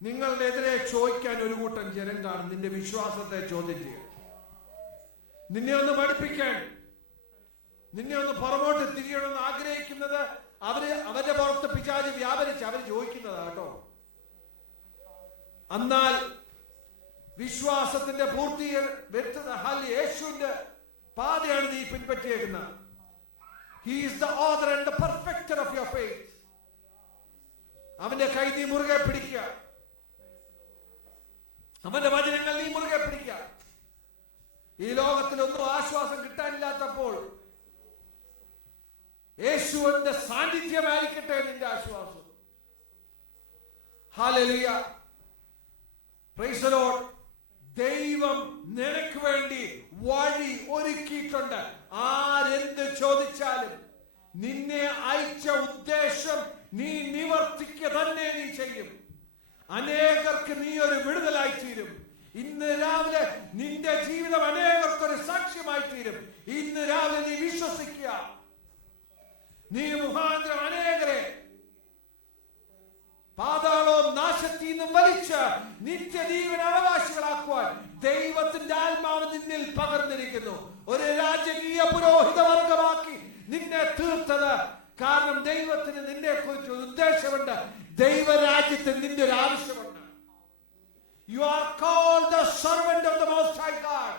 നിങ്ങളുടെ എതിരെ ചോദിക്കാൻ ഒരു കൂട്ടം ജനം കാണും. നിന്റെ വിശ്വാസത്തെ ചോദ്യം ചെയ്യാൻ, നിന്നെ ഒന്ന് പഠിപ്പിക്കാൻ, നിന്നെ ഒന്ന് പുറമോട്ട് തിരിയണമെന്ന് ആഗ്രഹിക്കുന്നത് അവരുടെ പുറത്ത് പിശാച് വ്യാപരിച്ച് അവർ ചോദിക്കുന്നതാ കേട്ടോ. എന്നാൽ വിശ്വാസത്തിന്റെ പൂർത്തി വരുത്തുന്ന യേശുവിന്റെ പാതയാണ് നീ പിൻപറ്റിയേക്കുന്നത്. He is the author and the perfecter of your faith. അവന്റെ കൈ നീ മുറുകെ പിടിക്കുക, അവന്റെ വചനങ്ങൾ നീ മുറുകെ പിടിക്കുക. ഈ ലോകത്തിൽ ഒന്നും ആശ്വാസം കിട്ടാനില്ലാത്തപ്പോൾ യേശുവിന്റെ സാന്നിധ്യമായിരിക്കട്ടെ നിന്റെ ആശ്വാസം. Hallelujah, price the Lord. ദൈവം നിനക്ക് വേണ്ടി വഴി ഒരുക്കിയിട്ടുണ്ട്. ആരെന്ത് ചോദിച്ചാലും നിന്നെ അയച്ച ഉദ്ദേശം നീ നിവർത്തിക്കുക തന്നെ നീ ചെയ്യും. അനേകർക്ക് നീ ഒരു വിടുതലായി തീരും. ഇന്ന് രാവിലെ നിന്റെ ജീവിതം അനേകർക്കൊരു സാക്ഷ്യമായി തീരും. ഇന്ന് രാവിലെ നീ വിശ്വസിക്കുക. നീ മുഖാന്തരം അനേകരെ പാതാളവും നാശത്തിൽ നിന്നും വലിച്ച് നിത്യജീവന അവകാശികളാക്കുവാൻ ദൈവത്തിന്റെ ആത്മാവ് നിന്നിൽ പകർന്നിരിക്കുന്നു. ഒരു രാജകീയ പുരോഹിത വർഗമാക്കി നിന്നെ തീർത്തത് കാരണം ദൈവത്തിന് നിന്നെ കുറിച്ച് ഒരു ഉദ്ദേശമുണ്ട്. ദൈവരാജ്യത്തിന് നിന്റെ ഒരു ആവശ്യമുണ്ട്. You are called the servant of the Most High God.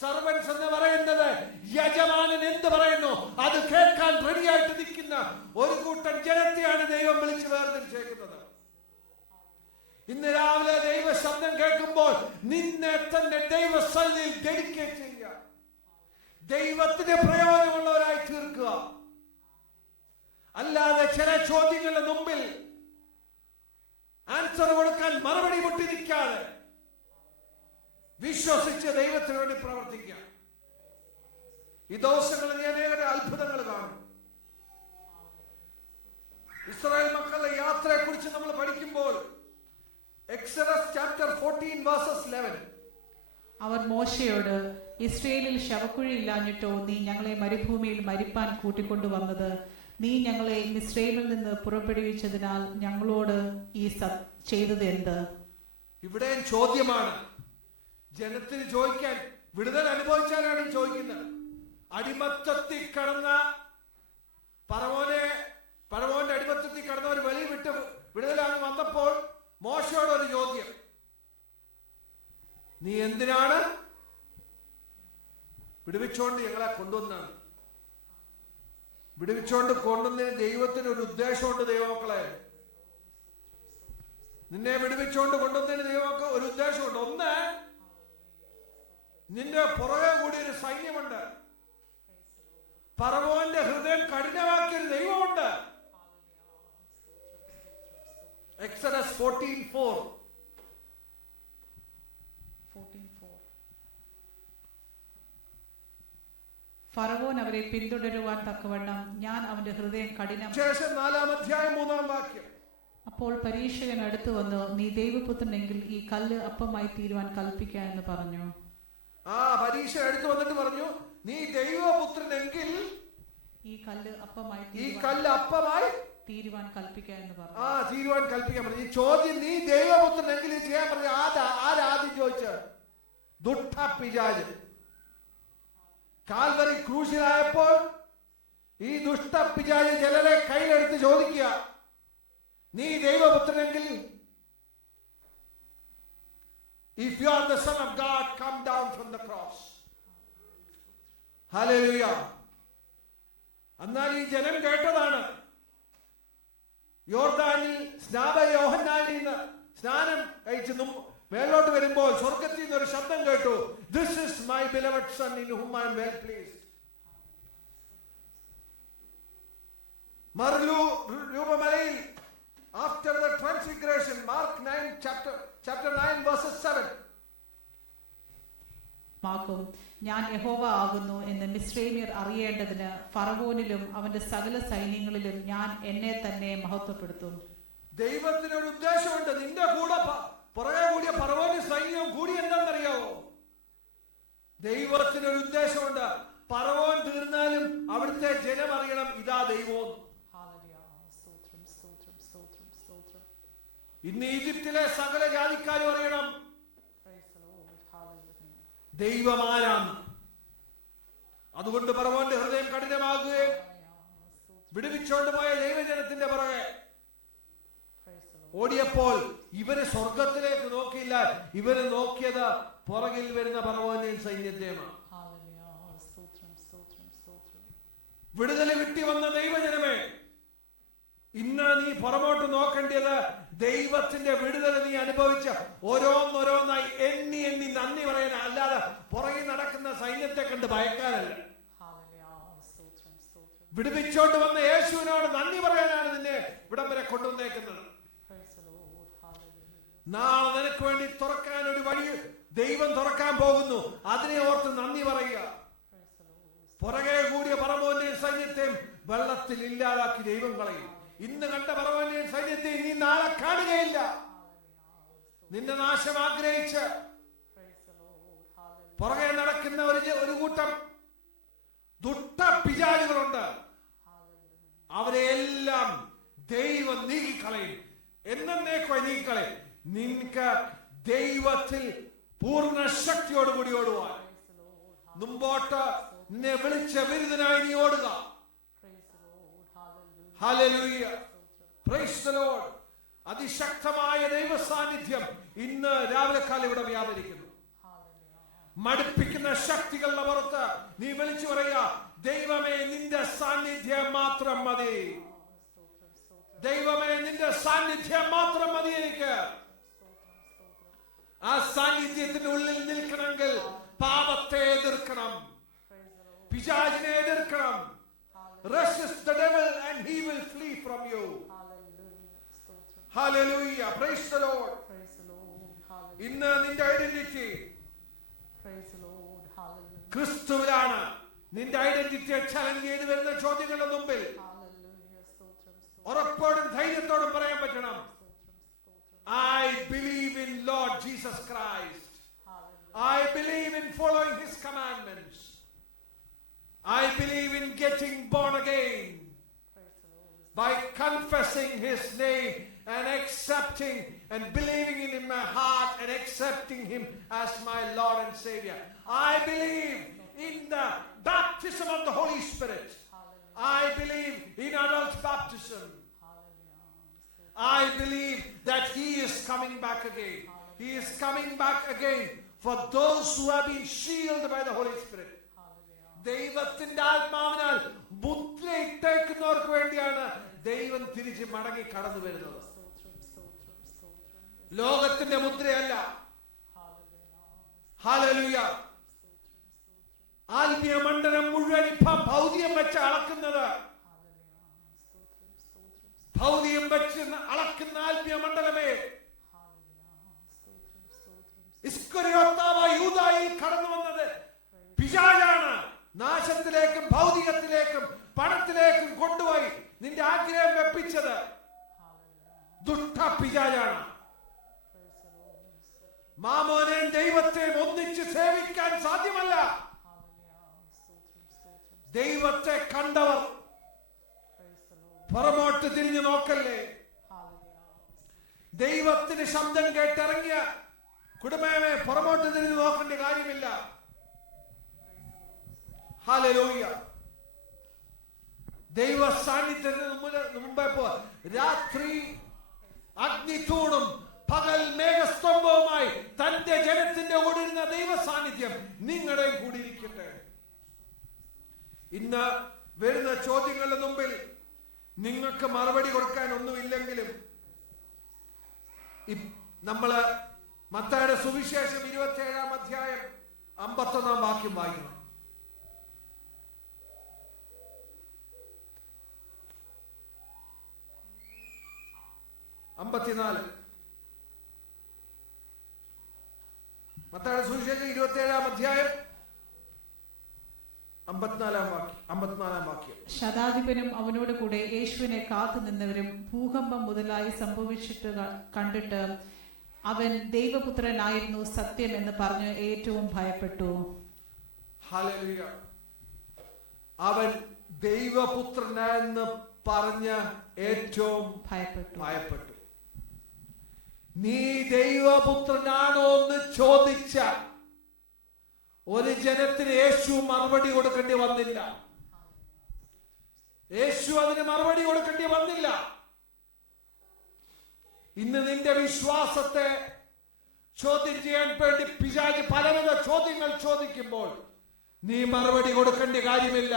Servants എന്ന് പറയുന്നത് യജമാനൻ എന്ത് പറയുന്നു അത് കേൾക്കാൻ റെഡിയായിട്ട് നിൽക്കുന്ന ഒരു കൂട്ടം ജനത്തെയാണ് ദൈവം വിളിച്ച് വേർതിരിച്ചേക്കുന്നത്. ഇന്ന് രാവിലെ ദൈവ ശബ്ദം കേൾക്കുമ്പോൾ നിന്നെ തന്നെ ദൈവസന്നിധിയിൽ ഡെഡിക്കേറ്റ് ചെയ്യുക. ദൈവത്തിന് പ്രയോജനമുള്ളവരായി തീർക്കുക. അല്ലാതെ ചില ചോദ്യങ്ങളുടെ മുമ്പിൽ ആൻസർ കൊടുക്കാൻ മറുപടി മുട്ടിരിക്കാതെ വിശ്വസിച്ച് ദൈവത്തിന് വേണ്ടി പ്രവർത്തിക്കുക. ഈ ദിവസങ്ങളിൽ നീ അനേകം അത്ഭുതങ്ങൾ കാണും. ഇസ്രായേൽ മക്കളുടെ യാത്രയെ കുറിച്ച് നമ്മൾ പഠിക്കുമ്പോൾ Exodus chapter 14 verses 11 അവർ മോശയോട്, ഇസ്രയേലിൽ ശവക്കുഴി ഇല്ലാഞ്ഞിട്ടോ നീ ഞങ്ങളെ മരുഭൂമിയിൽ മരിപ്പാൻ കൂട്ടിക്കൊണ്ടുവന്നത്? നീ ഞങ്ങളെ മിസ്രൈമിൽ നിന്ന് പുറപ്പെടുവിച്ചതിനാൽ ഞങ്ങളോട് ഈ ചെയ്തത് എന്ത്? ഇവിടെയും ചോദ്യമാണ്. ജനത്തിന് ചോദിക്കാൻ, വിടുതൽ അനുഭവിച്ചാലാണ് ചോദിക്കുന്നത്. അടിമത്തത്തിൽ കടന്ന പറവോന്റെ അടിമത്തത്തിൽ കടന്നവർ വെളി വിട്ട് വിടുതലാണ് വന്നപ്പോൾ മോശയോട് ഒരു ചോദ്യം: നീ എന്തിനാണ് വിടുവിച്ചോണ്ട് ഞങ്ങളെ കൊണ്ടുവന്നാണ്? വിടുവിച്ചോണ്ട് കൊണ്ടുവന്നതിന് ദൈവത്തിന് ഒരു ഉദ്ദേശമുണ്ട്. ദൈവമക്കളെ, നിന്നെ വിടുവിച്ചോണ്ട് കൊണ്ടുവന്നതിന് ദൈവമൊക്കെ ഒരു ഉദ്ദേശമുണ്ട്. ഒന്ന്, നിന്റെ പുറകെ കൂടി ഒരു സൈന്യമുണ്ട്. പറവോന്റെ ഹൃദയം കഠിനമാക്കിയൊരു ദൈവമുണ്ട്. എക്സഡസ് 14:4. ഫറവോൻ അവരെ പിന്തുടരുവാൻ തക്കവണ്ണം ഞാൻ അവന്റെ ഹൃദയം കഠിനം. ശേഷം 4-ാം അധ്യായം 3-ാം വാക്യം. അപ്പോൾ പരീക്ഷകൻ അടുത്തു വന്നു, നീ ദൈവപുത്രനെങ്കിൽ ഈ കല്ല് അപ്പമായി തീരുവാൻ കൽപ്പിക്ക എന്ന് പറഞ്ഞു. പരീക്ഷ അടുത്ത് വന്നിട്ട് പറഞ്ഞു, നീ ദൈവപുത്രനെങ്കിൽ ഈ കല്ല് അപ്പമായി തീരുവാൻ കൽപ്പിക്ക എന്ന് പറഞ്ഞു. തീരുവാൻ കൽപ്പിക്കാൻ പറഞ്ഞു. ഈ ചോദ്യം, നീ ദൈവപുത്രനെങ്കിൽ ഇത് ചെയ്യാൻ പറഞ്ഞു. ആരാദ്യം ചോദിച്ചത്? ദുഷ്ട പിശാച്. കാൽവരി ക്രൂശിലായപ്പോൾ ഈ ദുഷ്ട പിശാച് ചിലരെ കയ്യിലെടുത്ത് ചോദിക്കുക, നീ ദൈവപുത്രനെങ്കിൽ, if you are the son of God, come down from the cross. Hallelujah. എന്നാൽ ഈ ജനം കേട്ടതാണ്. യോർദാനിൽ യോഹന്നാനിൽ നിന്ന് സ്നാനം കഴിച്ച് മേലോട്ട് വരുമ്പോൾ സ്വർഗത്തിൽ നിന്ന് ഒരു ശബ്ദം കേട്ടു, this is my beloved son in whom I am well pleased. രൂപമലയിൽ after the transfiguration, Mark 9 chapter 9 verses 7. മാക്കും ഞാൻ യഹോവ ആകുന്നു എന്ന് മിസ്രൈമ്യർ അറിയേണ്ടതിന് ഫറവോനിലും അവന്റെ സകല സൈന്യങ്ങളിലും ഞാൻ എന്നെ തന്നെ മഹത്വപ്പെടുത്തും. ദൈവത്തിന് ഒരു ഉദ്ദേശമുണ്ട്. നിന്റെ കൂടെ പുറകെ കൂടിയ ഫറവോന്റെ സൈന്യം കൂടി എന്താണെന്നറിയാവോ? ദൈവത്തിന് ഒരു ഉദ്ദേശമുണ്ട്. ഫറവോൻ തീർന്നാലും അവിടുത്തെ ജനം അറിയണം, ഇതാ ദൈവം. ഇന്ന് ഈജിപ്തിലെ സകല ജാതിക്കാരും അറിയണം ദൈവമാരാണ്. അതുകൊണ്ട് ഫറവോന്റെ ഹൃദയം കഠിനമാകുകയും വിടുവിച്ചോണ്ട് പോയ ദൈവജനത്തിന്റെ പുറകെ ഓടിയപ്പോൾ ഇവര് സ്വർഗത്തിലേക്ക് നോക്കിയില്ല, ഇവര് നോക്കിയത് പുറകിൽ വരുന്ന ഫറവോന്റെയും സൈന്യത്തെയുമാണ്. വിടുതൽ കിട്ടി വന്ന ദൈവജനമേ, ഇന്ന് നീ പുറമോട്ട് നോക്കേണ്ടത് ദൈവത്തിന്റെ വിടുതൽ നീ അനുഭവിച്ച ഓരോന്നോരോന്നായി എണ്ണി എണ്ണി നന്ദി പറയാൻ, അല്ലാതെ പുറകിൽ നടക്കുന്ന സൈന്യത്തെ കണ്ട് ഭയക്കാനല്ല. വിടുവിച്ചോണ്ട് വന്ന യേശുവിനോട് നന്ദി പറയാനാണ് നിന്നെ ഇവിടം വരെ കൊണ്ടുവന്നേക്കുന്നത്. നാളെ നിനക്ക് വേണ്ടി തുറക്കാൻ ഒരു വഴി ദൈവം തുറക്കാൻ പോകുന്നു. അതിനെ ഓർത്ത് നന്ദി പറയുക. പുറകെ കൂടിയ ഫറവോന്റെയും സൈന്യത്തെയും വെള്ളത്തിൽ ഇല്ലാതാക്കി ദൈവം കളയും. ഇന്ന് കണ്ട ഫറവോന്റെയും സൈന്യത്തെ നീ നാളെ കാണുകയില്ല. നിന്റെ നാശം ആഗ്രഹിച്ച് പുറകെ നടക്കുന്ന ഒരു കൂട്ടം ദുഷ്ട പിശാചുകളുണ്ട്. അവരെയെല്ലാം ദൈവം നീക്കിക്കളയും, എന്നേക്കുമായി നീക്കിക്കളയും. നിനക്ക് ദൈവത്തിൽ പൂർണ്ണ ശക്തിയോടുകൂടി ഓടുവാൻ, മുമ്പോട്ട് നിന്നെ വിളിച്ച വിരുദ്ധനായി നീ ഓടുക. Hallelujah. Praise the Lord. അതിശക്തമായ ദൈവ സാന്നിധ്യം ഇന്ന് രാവിലെ കാലം ഇവിടെ വ്യാപരിക്കുന്നു. മടുപ്പിക്കുന്ന ശക്തികളുടെ പുറത്ത് നീ വിളിച്ചു പറയുക, ദൈവമേ നിന്റെ സാന്നിധ്യം മാത്രം മതി. ദൈവമേ നിന്റെ സാന്നിധ്യം മാത്രം മതി എനിക്ക്. ആ സാന്നിധ്യത്തിന്റെ ഉള്ളിൽ നിൽക്കണമെങ്കിൽ പാപത്തെ എതിർക്കണം, പിശാചിനെ എതിർക്കണം. Resist the devil and he will flee from you. Hallelujah. Praise the Lord. ഇന്ന് നിന്റെ ഐഡന്റിറ്റി ക്രിസ്തുവിലാണ്. നിന്റെ ഐഡന്റിറ്റിയെ ചലഞ്ച് ചെയ്ത് വരുന്ന ചോദ്യങ്ങളുടെ മുമ്പിൽ ഉറപ്പോടും ധൈര്യത്തോടും പറയാൻ പറ്റണം, I believe in Lord Jesus Christ. I believe in following his commandments. I believe in getting born again. by confessing His name and accepting and believing in my heart and accepting Him as my Lord and Savior. I believe in the baptism of the Holy Spirit. I believe in adult baptism. I believe that He is coming back again. He is coming back again for those who have been sealed by the Holy Spirit. ദൈവത്തിന്റെ ആത്മാവിനാൽ മുദ്രയിട്ടേക്കുന്നവർക്ക് വേണ്ടിയാണ് ദൈവം തിരിച്ച് മടങ്ങി കടന്നു വരുന്നത്. ലോകത്തിന്റെ മുദ്രയല്ല. Hallelujah. ആത്മീയ മണ്ഡലം മുഴുവൻ ഇപ്പം ഭൗതികം വെച്ച് അളക്കുന്നത്, ഭൗതികം വെച്ച് അളക്കുന്ന ആത്മീയ മണ്ഡലമേ, ഇസ്കറിയോത്താവായ യൂദായിൽ കടന്നു വന്നത് പിശാചാണ്. നാശത്തിലേക്കും ഭൗതികത്തിലേക്കും പണത്തിലേക്കും കൊണ്ടുപോയി നിന്റെ ആഗ്രഹം വെപ്പിച്ചത് ദുഷ്ട പിശാചാണ്. മാമോനെയും ദൈവത്തെയും ഒന്നിച്ച് സേവിക്കാൻ സാധ്യമല്ല. ദൈവത്തെ കണ്ടവർ പുറമോട്ട് തിരിഞ്ഞു നോക്കല്ലേ. ദൈവത്തിന് ശബ്ദം കേട്ടിറങ്ങിയ കുടുംബമേ പുറമോട്ട് തിരിഞ്ഞു നോക്കേണ്ട കാര്യമില്ല. ഹല്ലേലൂയ. ദൈവ സാന്നിധ്യത്തിന് മുമ്പേ രാത്രി അഗ്നിത്തൂണും പകൽ മേഘസ്തംഭവുമായി തന്റെ ജനത്തിന്റെ കൂടിയിരുന്ന ദൈവ സാന്നിധ്യം നിങ്ങളുടെയും കൂടിയിരിക്കട്ടെ. ഇന്ന് വരുന്ന ചോദ്യങ്ങളുടെ മുമ്പിൽ നിങ്ങൾക്ക് മറുപടി കൊടുക്കാൻ ഒന്നുമില്ലെങ്കിലും നമ്മള് മത്തായിയുടെ സുവിശേഷം 27-ാം അധ്യായം 51-ാം വാക്യം വായിക്കണം. 54. മത്തായിയുടെ സുവിശേഷം 27-ാം അധ്യായം 54-ാം വാക്യം. ശതാധിപനും അവനോട് കൂടെ യേശുവിനെ കാത്തു നിന്നവരും ഭൂകമ്പം മുതലായി സംഭവിച്ചിട്ട് കണ്ടിട്ട് അവൻ ദൈവപുത്രനായിരുന്നു സത്യം എന്ന് പറഞ്ഞ് ഏറ്റവും ഭയപ്പെട്ടു. ഹല്ലേലൂയ. അവൻ ദൈവപുത്രനെന്ന് പറഞ്ഞ് ഏറ്റവും ഭയപ്പെട്ടു. നീ ദൈവപുത്രനാണോ എന്ന് ചോദിച്ച ഒരു ജനത്തിന് യേശു മറുപടി കൊടുക്കേണ്ടി വന്നില്ല. യേശു അതിന് മറുപടി കൊടുക്കേണ്ടി വന്നില്ല. ഇന്ന് നിന്റെ വിശ്വാസത്തെ ചോദ്യം ചെയ്യാൻ വേണ്ടി പിശാച് പലവിധ ചോദ്യങ്ങൾ ചോദിക്കുമ്പോൾ നീ മറുപടി കൊടുക്കേണ്ട കാര്യമില്ല.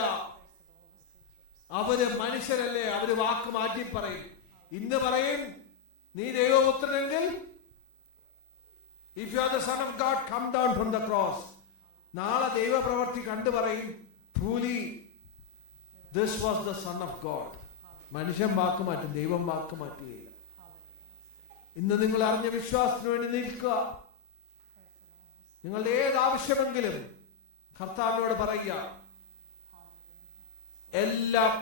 അവര് മനുഷ്യരല്ലേ, അവര് വാക്ക് മാറ്റി പറയും. ഇന്ന് പറയും നീ ദൈവപുത്രനെങ്കിൽ if you are the son of God, come down from the cross. നാളെ ദൈവപ്രവൃത്തി കണ്ടു പറയും truly this was the son of God. മനുഷ്യൻ വാക്ക് മാറ്റും, ദൈവം വാക്ക് മാറ്റുകയില്ല. ഇന്ന് നിങ്ങൾ അറിഞ്ഞ വിശ്വാസത്തിന് വേണ്ടി നിൽക്കുക. നിങ്ങളുടെ ഏത് ആവശ്യമെങ്കിലും കർത്താവിനോട് പറയുക. എല്ലാം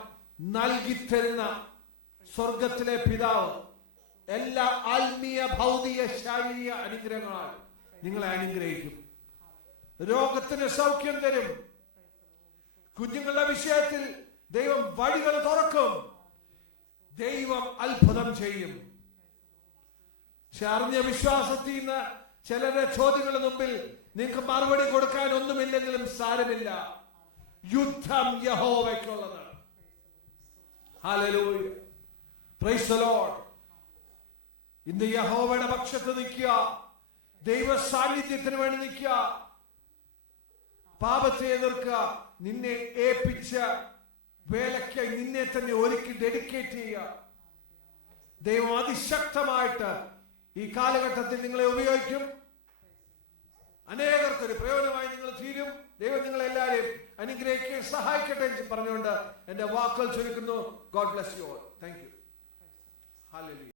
നൽകിത്തരുന്ന സ്വർഗത്തിലെ പിതാവ് എല്ലാ ആത്മീയ ഭൗതിക ശാരീരിക അനുഗ്രഹങ്ങളാൽ നിങ്ങളെ അനുഗ്രഹിക്കും. രോഗത്തിന് സൗഖ്യം തരും. കുഞ്ഞുങ്ങളുടെ വിഷയത്തിൽ ദൈവം വഴികൾ തുറക്കും. ദൈവം അത്ഭുതം ചെയ്യും. പക്ഷെ അറിഞ്ഞ വിശ്വാസത്തിൽ നിന്ന് ചിലരുടെ ചോദ്യങ്ങളുടെ മുമ്പിൽ നിങ്ങൾക്ക് മറുപടി കൊടുക്കാൻ ഒന്നുമില്ലെങ്കിലും സാരമില്ല. യുദ്ധം യഹോവയ്ക്കുള്ളതാണ്. ഹല്ലേലൂയ. Price the Lord. ഇന്ന് യഹോവയുടെ പക്ഷത്ത് നിൽക്കുക. ദൈവ സാന്നിധ്യത്തിന് വേണ്ടി നിൽക്കുക. പാപത്തെ എതിർക്കുക. നിന്നെ ഏൽപ്പിച്ച വേലയ്ക്ക് നിന്നെ തന്നെ ഒരുക്കി ഡെഡിക്കേറ്റ് ചെയ്യുക. ദൈവം അതിശക്തമായിട്ട് ഈ കാലഘട്ടത്തിൽ നിങ്ങളെ ഉപയോഗിക്കും. അനേകർക്കൊരു പ്രയോജനമായി നിങ്ങൾ തീരും. ദൈവം നിങ്ങളെല്ലാവരെയും അനുഗ്രഹിക്കുകയും സഹായിക്കട്ടെ പറഞ്ഞുകൊണ്ട് എന്റെ വാക്കുകൾ ചുരുക്കുന്നു. God bless you all. Thank you. Hallelujah.